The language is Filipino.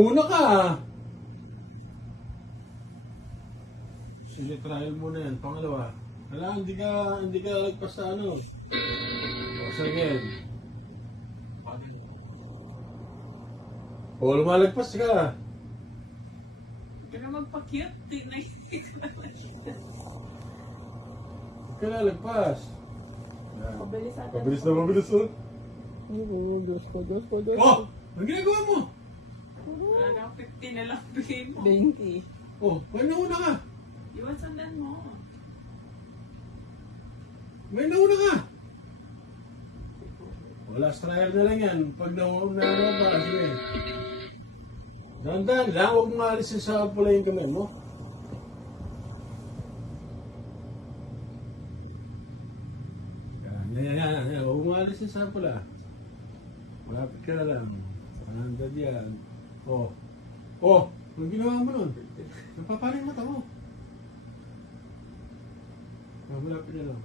Una ka. Sige, trial mo na yan. Pangalawa. Wala, hindi ka lagpas sa ano. O, sige. O, lumalagpas ka. Huwag ka na magpa-cute. Huwag ka lalagpas. Yan. Mabilis natin. Mabilis na mabilis oh. Oo, Diyos ko, Diyos ko, Diyos ko. Oh! Ang ginagawa mo? Wala na 50 na lang bigay mo. 20. Oh, may nauna ka. Iwan sandan mo. May nauna ka. Wala, trial na lang yan. Pag nauna pa, sige. Dandan lang, huwag mo alisin sa pula yung kamay mo. Yan. Huwag mo alisin sa pula. Malapit ka na lang. Dandan yan. Oh. Oh, anong ginawa mo nun? Napapala yung mata mo. Malapit na lang.